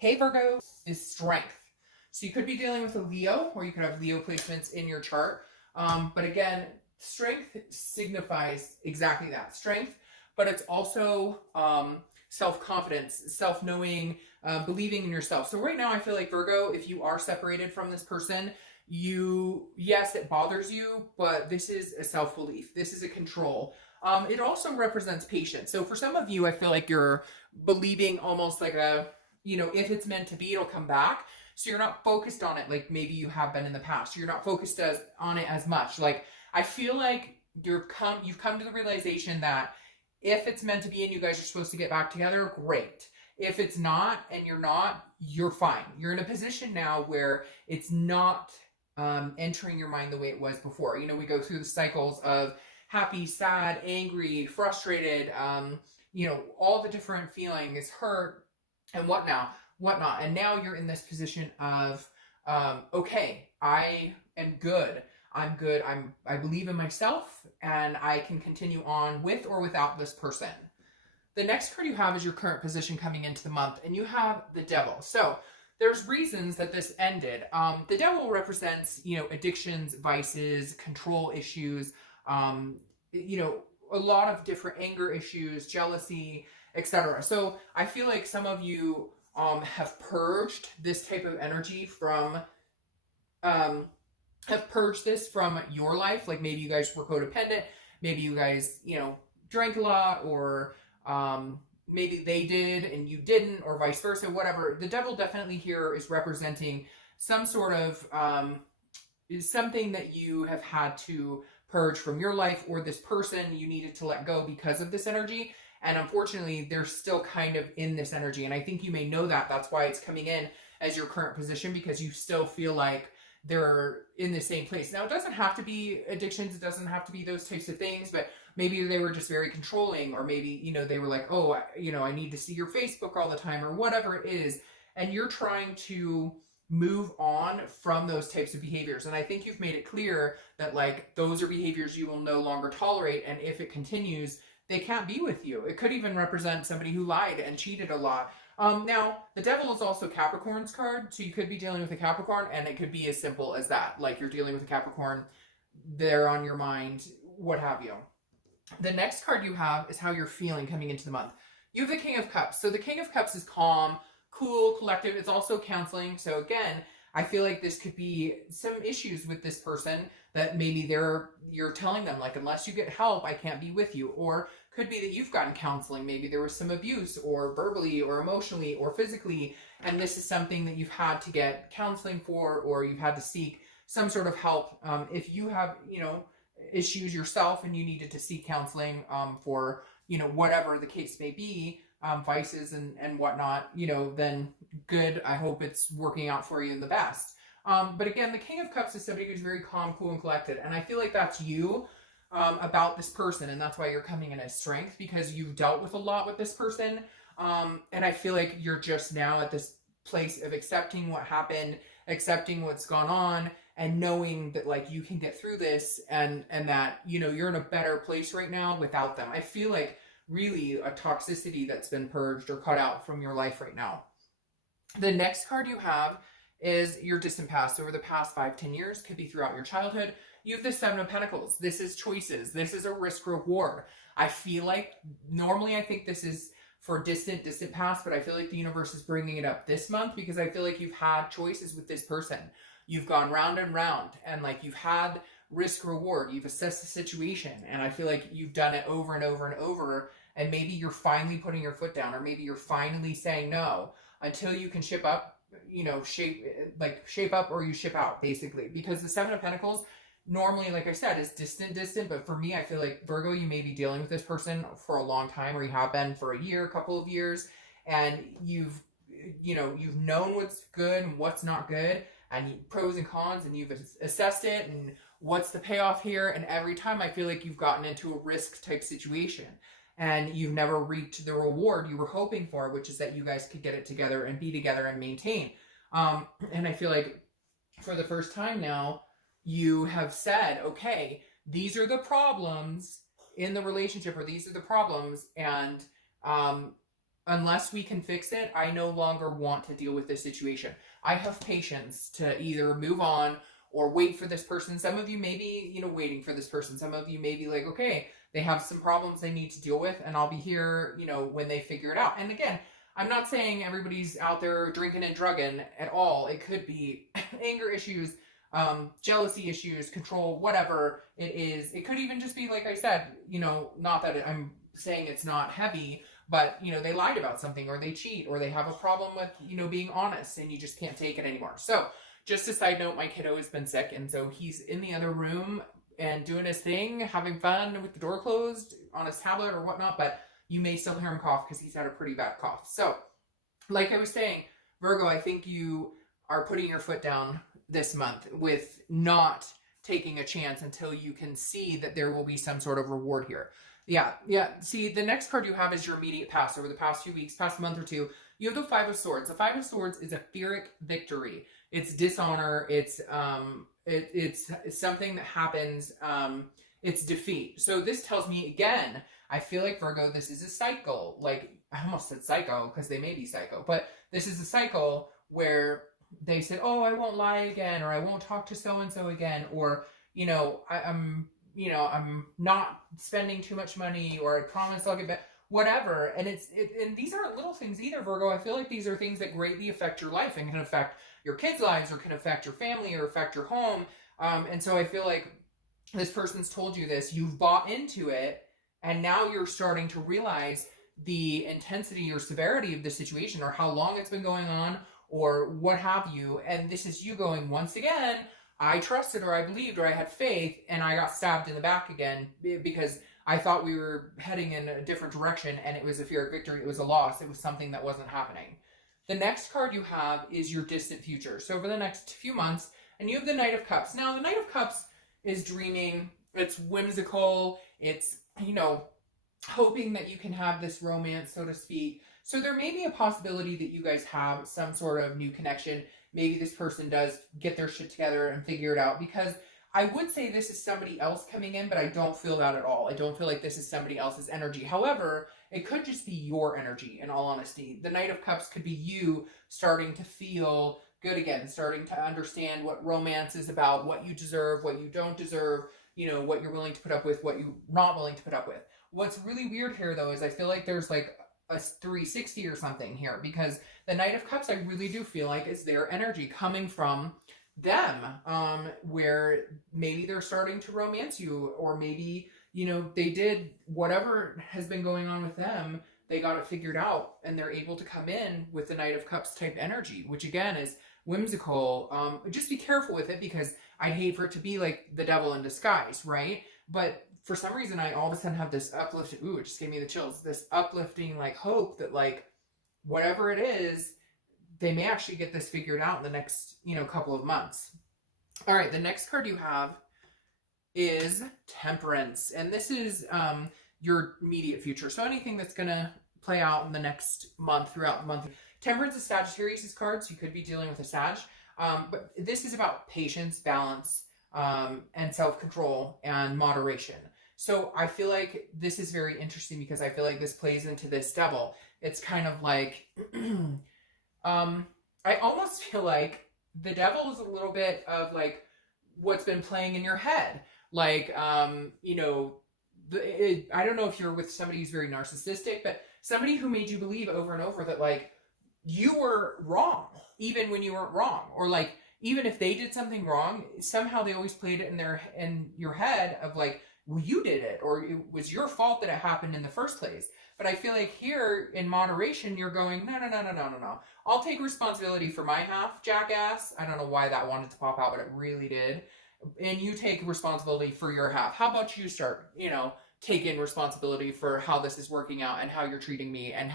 Hey Virgo is strength. So you could be dealing with a Leo, or you could have Leo placements in your chart. But again, strength signifies exactly that, strength, but it's also self-confidence, self-knowing, believing in yourself. So right now I feel like Virgo, if you are separated from this person, yes, it bothers you, but this is a self-belief. This is a control. It also represents patience. So for some of you, I feel like you're believing almost like if it's meant to be, it'll come back. So you're not focused on it like maybe you have been in the past. You're not focused on it as much. Like, I feel like you've come to the realization that if it's meant to be and you guys are supposed to get back together, great. If it's not and you're not, you're fine. You're in a position now where it's not entering your mind the way it was before. We go through the cycles of happy, sad, angry, frustrated, all the different feelings, hurt, and whatnot. And now you're in this position of, okay, I am good. I'm good. I believe in myself, and I can continue on with or without this person. The next card you have is your current position coming into the month, and you have the Devil. So there's reasons that this ended. The Devil represents, addictions, vices, control issues, a lot of different anger issues, jealousy, etc. So I feel like some of you have purged this type of energy from, have purged this from your life. Like maybe you guys were codependent, maybe you guys, drank a lot, or maybe they did and you didn't, or vice versa, whatever. The Devil definitely here is representing some sort of, is something that you have had to purge from your life, or this person you needed to let go because of this energy. And unfortunately, they're still kind of in this energy. And I think you may know that. That's why it's coming in as your current position, because you still feel like they're in the same place. Now, it doesn't have to be addictions. It doesn't have to be those types of things. But maybe they were just very controlling, or maybe, they were like, oh, I need to see your Facebook all the time, or whatever it is. And you're trying to move on from those types of behaviors. And I think you've made it clear that like those are behaviors you will no longer tolerate. And if it continues, they can't be with you. It could even represent somebody who lied and cheated a lot. Now, the Devil is also Capricorn's card, so you could be dealing with a Capricorn, and it could be as simple as that. Like you're dealing with a Capricorn, they're on your mind, what have you. The next card you have is how you're feeling coming into the month. You have the King of Cups. So the King of Cups is calm, cool, collective. It's also counseling. So again, I feel like this could be some issues with this person that maybe you're telling them like, unless you get help, I can't be with you. Or could be that you've gotten counseling. Maybe there was some abuse, or verbally or emotionally or physically. And this is something that you've had to get counseling for, or you've had to seek some sort of help. If you have, issues yourself and you needed to seek counseling for, whatever the case may be, vices and whatnot, then good. I hope it's working out for you in the best. But again, the King of Cups is somebody who's very calm, cool, and collected. And I feel like that's you about this person. And that's why you're coming in as strength, because you've dealt with a lot with this person. And I feel like you're just now at this place of accepting what happened, accepting what's gone on, and knowing that like you can get through this, and that, you're in a better place right now without them. I feel like really a toxicity that's been purged or cut out from your life right now. The next card you have is your distant past. Over the past 5-10 years, could be throughout your childhood. You have the Seven of Pentacles. This is choices. This is a risk reward. I feel like normally I think this is for distant past, but I feel like the universe is bringing it up this month, because I feel like you've had choices with this person. You've gone round and round, and like you've had risk reward. You've assessed the situation, and I feel like you've done it over and over and over. And maybe you're finally putting your foot down, or maybe you're finally saying no until you can shape up, shape up, or you ship out, basically. Because the Seven of Pentacles normally, like I said, is distant. But for me, I feel like Virgo, you may be dealing with this person for a long time, or you have been for a year, a couple of years, and you've known what's good and what's not good, and pros and cons, and you've assessed it, and what's the payoff here. And every time I feel like you've gotten into a risk type situation, and you've never reaped the reward you were hoping for, which is that you guys could get it together and be together and maintain. And I feel like for the first time now, you have said, okay, these are the problems in the relationship, or these are the problems, and unless we can fix it, I no longer want to deal with this situation. I have patience to either move on or wait for this person. Some of you may be, you know, waiting for this person. Some of you may be like, okay, they have some problems they need to deal with, and I'll be here, you know, when they figure it out. And again, I'm not saying everybody's out there drinking and drugging at all. It could be anger issues, jealousy issues, control, whatever it is. It could even just be, like I said, you know, not that I'm saying it's not heavy, but, you know, they lied about something, or they cheat, or they have a problem with, you know, being honest, and you just can't take it anymore. So just a side note, my kiddo has been sick, and so he's in the other room and doing his thing, having fun with the door closed on his tablet or whatnot, but you may still hear him cough because he's had a pretty bad cough. So, like I was saying, Virgo, I think you are putting your foot down this month with not taking a chance until you can see that there will be some sort of reward here. Yeah. See, the next card you have is your immediate past. Over the past few weeks, past month or two, you have the Five of Swords. The Five of Swords is a Pyrrhic victory. It's dishonor. It's something that happens. It's defeat. So this tells me, again, I feel like, Virgo, this is a cycle. Like, I almost said psycho because they may be psycho, but this is a cycle where they said, oh, I won't lie again, or I won't talk to so-and-so again, or, you know, I'm not spending too much money, or I promise I'll get back, whatever. And and these aren't little things either, Virgo. I feel like these are things that greatly affect your life and can affect your kids' lives, or can affect your family, or affect your home. And so I feel like this person's told you this, you've bought into it, and now you're starting to realize the intensity or severity of the situation, or how long it's been going on, or what have you. And this is you going, once again, I trusted, or I believed, or I had faith, and I got stabbed in the back again because I thought we were heading in a different direction, and it was a Pyrrhic victory. It was a loss. It was something that wasn't happening. The next card you have is your distant future. So over the next few months, and you have the Knight of Cups. Now, the Knight of Cups is dreaming. It's whimsical. It's, you know, hoping that you can have this romance, so to speak. So there may be a possibility that you guys have some sort of new connection. Maybe this person does get their shit together and figure it out, because I would say this is somebody else coming in, but I don't feel that at all. I don't feel like this is somebody else's energy. However, it could just be your energy, in all honesty. The Knight of Cups could be you starting to feel good again, starting to understand what romance is about, what you deserve, what you don't deserve, you know, what you're willing to put up with, what you're not willing to put up with. What's really weird here, though, is I feel like there's like a 360 or something here, because the Knight of Cups, I really do feel like, is their energy coming from them, where maybe they're starting to romance you, or maybe, you know, they did whatever has been going on with them, they got it figured out, and they're able to come in with the Knight of Cups type energy, which again is whimsical. Just be careful with it, because I'd hate for it to be like the devil in disguise, right? But for some reason, I all of a sudden have this uplifting, ooh, it just gave me the chills, this uplifting, like, hope that, like, whatever it is, they may actually get this figured out in the next, you know, couple of months. All right, the next card you have is Temperance. And this is your immediate future. So anything that's going to play out in the next month, throughout the month. Temperance is Sagittarius' cards. You could be dealing with a Sag. But this is about patience, balance, and self-control and moderation. So I feel like this is very interesting, because I feel like this plays into this Devil. It's kind of like, I almost feel like the Devil is a little bit of like what's been playing in your head. Like, you know, I don't know if you're with somebody who's very narcissistic, but somebody who made you believe over and over that, like, you were wrong, even when you weren't wrong. Or like, even if they did something wrong, somehow they always played it in your head of like, well, you did it, or it was your fault that it happened in the first place. But I feel like here in moderation, you're going, no. I'll take responsibility for my half, jackass. I don't know why that wanted to pop out, but it really did. And you take responsibility for your half. How about you start, you know, taking responsibility for how this is working out, and how you're treating me, and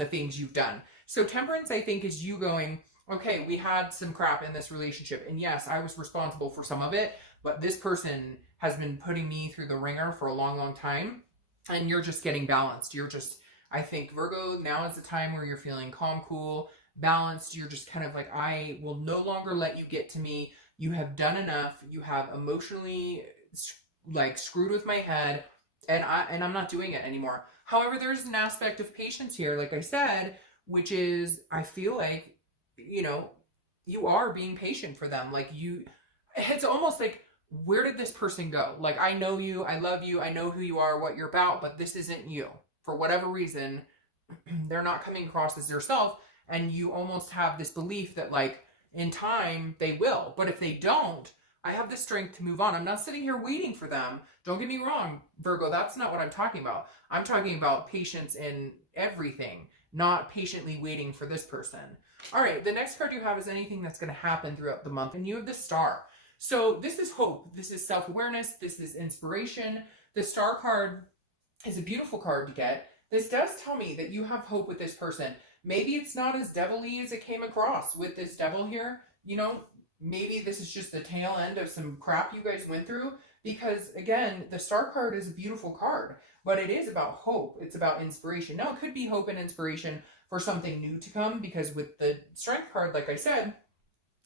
the things you've done. So Temperance, I think, is you going, okay, we had some crap in this relationship, and yes, I was responsible for some of it, but this person has been putting me through the ringer for a long, long time, and you're just getting balanced. You're just, I think, Virgo, now is the time where you're feeling calm, cool, balanced. You're just kind of like, I will no longer let you get to me. You have done enough. You have emotionally, like, screwed with my head, and I'm not doing it anymore. However, there's an aspect of patience here, like I said, which is, I feel like, you know, you are being patient for them. Like it's almost like, where did this person go? Like, I know you, I love you, I know who you are, what you're about, but this isn't you. For whatever reason, they're not coming across as yourself, and you almost have this belief that, like, in time, they will. But if they don't, I have the strength to move on. I'm not sitting here waiting for them. Don't get me wrong, Virgo, that's not what I'm talking about. I'm talking about patience in everything, not patiently waiting for this person. All right, the next card you have is anything that's going to happen throughout the month, and you have the Star. So this is hope, this is self-awareness, this is inspiration. The Star card is a beautiful card to get. This does tell me that you have hope with this person. Maybe it's not as devilly as it came across with this devil here. You know, maybe this is just the tail end of some crap you guys went through. Because again, the Star card is a beautiful card, but it is about hope. It's about inspiration. Now, it could be hope and inspiration for something new to come, because with the Strength card, like I said,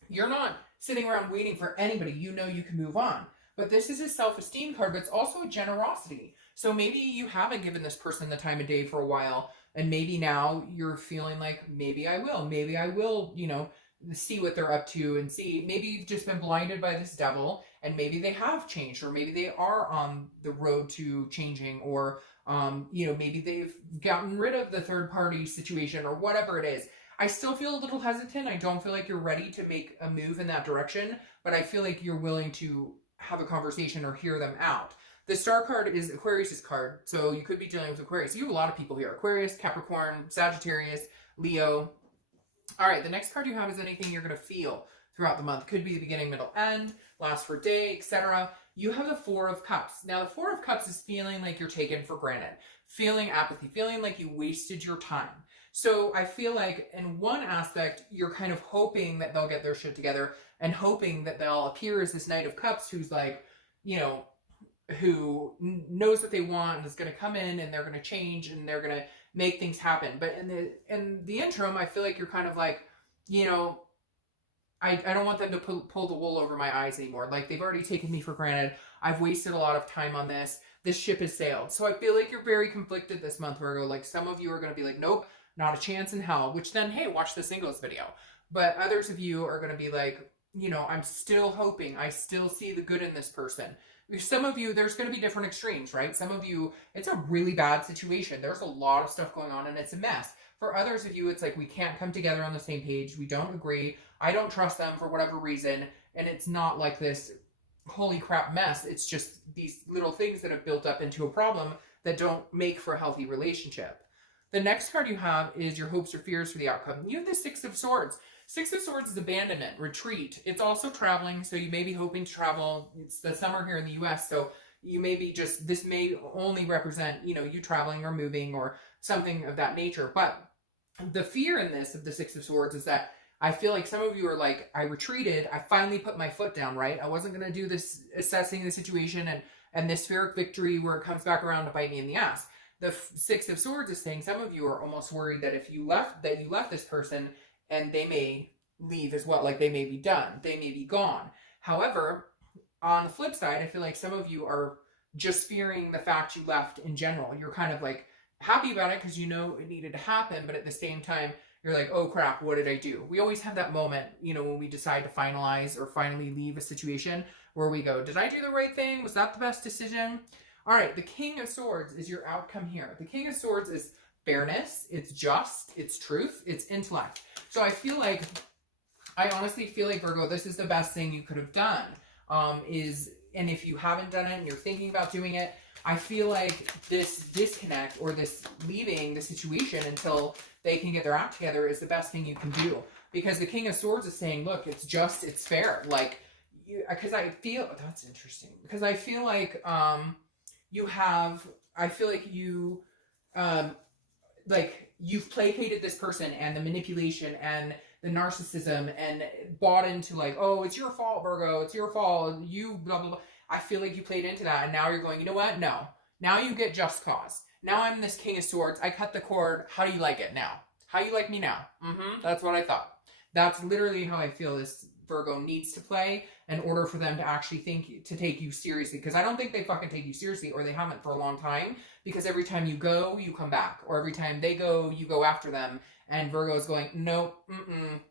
you're not sitting around waiting for anybody. You know you can move on. But this is a self-esteem card, but it's also a generosity. So maybe you haven't given this person the time of day for a while, and maybe now you're feeling like, maybe I will, you know, see what they're up to, and see, maybe you've just been blinded by this devil, and maybe they have changed, or maybe they are on the road to changing, or, you know, maybe they've gotten rid of the third party situation, or whatever it is. I still feel a little hesitant. I don't feel like you're ready to make a move in that direction, but I feel like you're willing to have a conversation or hear them out. The Star card is Aquarius's card, so you could be dealing with Aquarius. You have a lot of people here. Aquarius, Capricorn, Sagittarius, Leo. All right, the next card you have is anything you're going to feel throughout the month. Could be the beginning, middle, end, last for a day, etc. You have the Four of Cups. Now, the Four of Cups is feeling like you're taken for granted, feeling apathy, feeling like you wasted your time. So I feel like in one aspect, you're kind of hoping that they'll get their shit together, and hoping that they'll appear as this Knight of Cups who's like, you know, who knows what they want and is going to come in, and they're going to change, and they're going to make things happen. But in the interim, I feel like you're kind of like, you know, I don't want them to pull the wool over my eyes anymore. Like, they've already taken me for granted. I've wasted a lot of time on this. This ship has sailed. So I feel like you're very conflicted this month, Virgo. Like, some of you are going to be like, nope, not a chance in hell. Which then, hey, watch the singles video. But others of you are going to be like, you know, I'm still hoping. I still see the good in this person. Some of you, there's going to be different extremes, right? Some of you, it's a really bad situation. There's a lot of stuff going on, and it's a mess. For others of you, it's like, we can't come together on the same page. We don't agree. I don't trust them for whatever reason. And it's not like this holy crap mess. It's just these little things that have built up into a problem that don't make for a healthy relationship. The next card you have is your hopes or fears for the outcome. You have the Six of Swords. Six of Swords is abandonment, retreat. It's also traveling, so you may be hoping to travel. It's the summer here in the U.S., so you may be just, this may only represent, you know, you traveling or moving or something of that nature. But the fear in this of the Six of Swords is that I feel like some of you are like, I retreated, I finally put my foot down, right? I wasn't going to do this assessing the situation and this Pyrrhic victory where it comes back around to bite me in the ass. The Six of Swords is saying some of you are almost worried that if you left this person, and they may leave as well, like they may be done, they may be gone. However, on the flip side, I feel like some of you are just fearing the fact you left in general. You're kind of like happy about it because you know it needed to happen, but at the same time, you're like, oh crap, what did I do? We always have that moment, you know, when we decide to finalize or finally leave a situation where we go, did I do the right thing? Was that the best decision? All right, the King of Swords is your outcome here. The King of Swords is fairness, it's just, it's truth, it's intellect. So I honestly feel like, Virgo, this is the best thing you could have done. And if you haven't done it and you're thinking about doing it, I feel like this disconnect or this leaving the situation until they can get their act together is the best thing you can do. Because the King of Swords is saying, look, it's just, it's fair. Like, because I feel, that's interesting. Because I feel like you've placated this person and the manipulation and the narcissism and bought into like, oh, it's your fault, Virgo, it's your fault, you blah, blah, blah. I feel like you played into that, and now you're going, you know what? No. Now you get just cause. Now I'm this King of Swords. I cut the cord. How do you like it now? How you like me now? That's what I thought. That's literally how I feel this Virgo needs to play in order for them to actually take you seriously. Because I don't think they fucking take you seriously, or they haven't for a long time. Because every time you go, you come back, or every time they go, you go after them. And Virgo is going, no,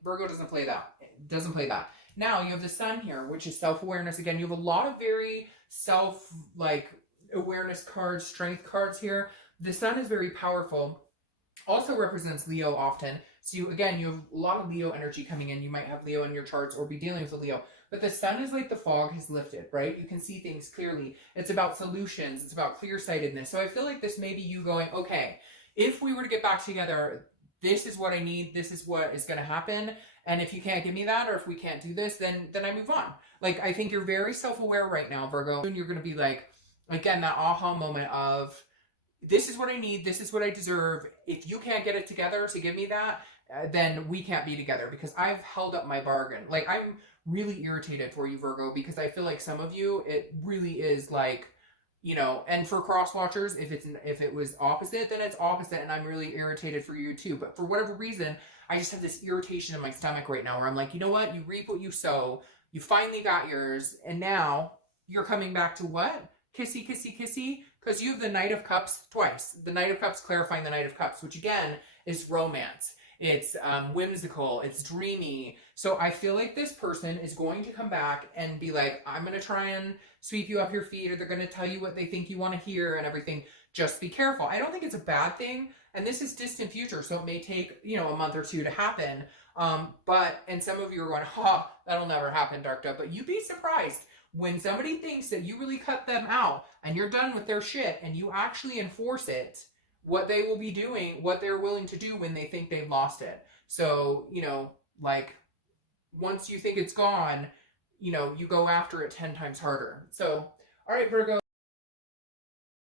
Virgo doesn't play that. Doesn't play that. Now you have the Sun here, which is self-awareness. Again, you have a lot of very awareness cards, strength cards here. The Sun is very powerful. Also represents Leo often. So you have a lot of Leo energy coming in. You might have Leo in your charts or be dealing with a Leo. But the Sun is like the fog has lifted, right? You can see things clearly. It's about solutions. It's about clear-sightedness. So I feel like this may be you going, okay, if we were to get back together, this is what I need. This is what is going to happen. And if you can't give me that, or if we can't do this, then I move on. Like, I think you're very self-aware right now, Virgo. And you're going to be like, again, that aha moment of, this is what I need. This is what I deserve. If you can't get it together to give me that, then we can't be together, because I've held up my bargain. Like, I'm really irritated for you, Virgo, because I feel like some of you, it really is like, you know, and for cross watchers, if it was opposite, then it's opposite, and I'm really irritated for you too. But for whatever reason, I just have this irritation in my stomach right now where I'm like, you know what? You reap what you sow. You finally got yours, and now you're coming back to what? Kissy, kissy, kissy? Because you have the Knight of Cups twice. The Knight of Cups clarifying the Knight of Cups, which again is romance. It's whimsical. It's dreamy. So I feel like this person is going to come back and be like, I'm going to try and sweep you off your feet, or they're going to tell you what they think you want to hear and everything. Just be careful. I don't think it's a bad thing. And this is distant future, so it may take, you know, a month or two to happen. And some of you are going, that'll never happen, Dark Dove. But you'd be surprised when somebody thinks that you really cut them out and you're done with their shit and you actually enforce it, what they will be doing, what they're willing to do when they think they've lost it. So, you know, like, once you think it's gone, you know, you go after it 10 times harder. So, all right, Virgo.